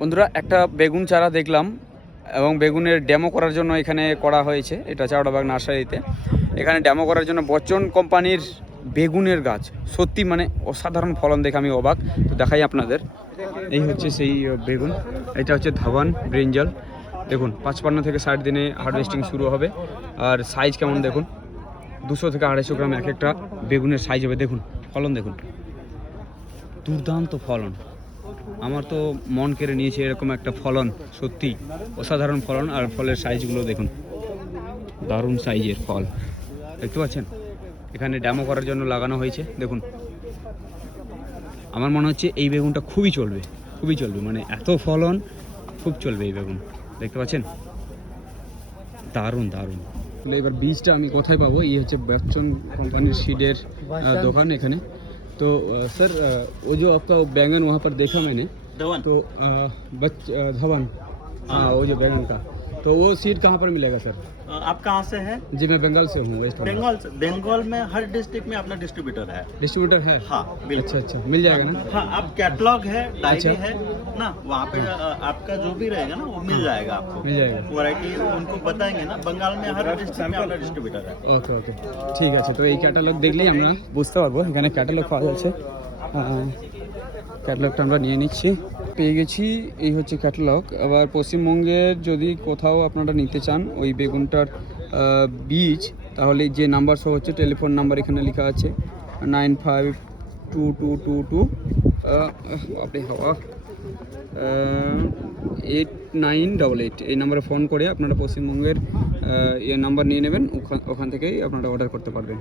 বন্ধুরা, একটা বেগুন চারা দেখলাম এবং বেগুনের ডেমো করার জন্য এখানে করা হয়েছে। এটা চাওড়াবাগ নার্সারিতে। এখানে ডেমো করার জন্য বচ্চন কোম্পানির বেগুনের গাছ। সত্যি মানে অসাধারণ ফলন দেখে আমি অবাক। তো দেখাই আপনাদের। এই হচ্ছে সেই বেগুন। এটা হচ্ছে ধাবান ব্রিঞ্জল দেখুন, পাঁচপান্ন থেকে ষাট দিনে হারভেস্টিং শুরু হবে। আর সাইজ কেমন দেখুন? দুশো থেকে আড়াইশো গ্রাম এক একটা বেগুনের সাইজ হবে। দেখুন, ফলন দেখুন। দুর্দান্ত ফলন। আমার তো মন কেড়ে নিয়েছে এরকম একটা ফলন, সত্যি অসাধারণ ফলন, আর ফলের সাইজগুলো দেখুন। দারুণ সাইজের ফল। দেখতে পাচ্ছেন? এখানে ড্যামো করার জন্য লাগানো হয়েছে, দেখুন। আমার মনে হচ্ছে এই বেগুনটা খুবই চলবে খুবই চলবে মানে এত ফলন, খুব চলবে এই বেগুন। দেখতে পাচ্ছেন? দারুণ দারুণ। এবার বীজটা আমি কোথায় পাবো? এই হচ্ছে বচ্চন কোম্পানির সিডের দোকান এখানে। तो आ, सर आ, वो जो आपका बैंगन वहाँ पर देखा मैंने धवन। तो बच धवन। हाँ। वो जो बैंगन का। तो वो सीट कहाँ पर मिलेगा सर? आप कहाँ से हैं? जी मैं बंगाल से हूँ वेस्ट बंगाल। से। बंगाल में हर डिस्ट्रिक्ट में अपना डिस्ट्रीब्यूटर है। डिस्ट्रीब्यूटर है? हाँ अच्छा अच्छा। मिल जाएगा ना? हाँ आप कैटलॉग है डायरी अच्छा। है। ना वहाँ पे अ, आपका जो भी रहेगा ना वो मिल जाएगा आपको मिल जाएगा वैरायटी उनको बताएंगे ना बंगाल में हर डिस्ट्रिक्ट में अपना डिस्ट्रीब्यूटर है ওকে ওকে ঠিক আছে তো এই ক্যাটালগ দেখলেই আমরা বুঝতে পারবো এখানে ক্যাটালগ পাওয়া যাচ্ছে ক্যাটালগটা আমরা নিয়ে নিচ্ছি পেয়ে গেছি এই হচ্ছে ক্যাটালগ আবার পশ্চিমবঙ্গের যদি কোথাও আপনারা নিতে চান ওই বেগুনটার আহ, বীজ তাহলে যে নাম্বার সহ হচ্ছে টেলিফোন নাম্বার এখানে লেখা আছে nine five two two two two আপনি হওয়া। এইট নাইন ডবল এইট এই নাম্বারে ফোন করে আপনারা পশ্চিমবঙ্গের ইয়ে নাম্বার নিয়ে নেবেন। ওখান ওখান থেকেই আপনারা অর্ডার করতে পারবেন।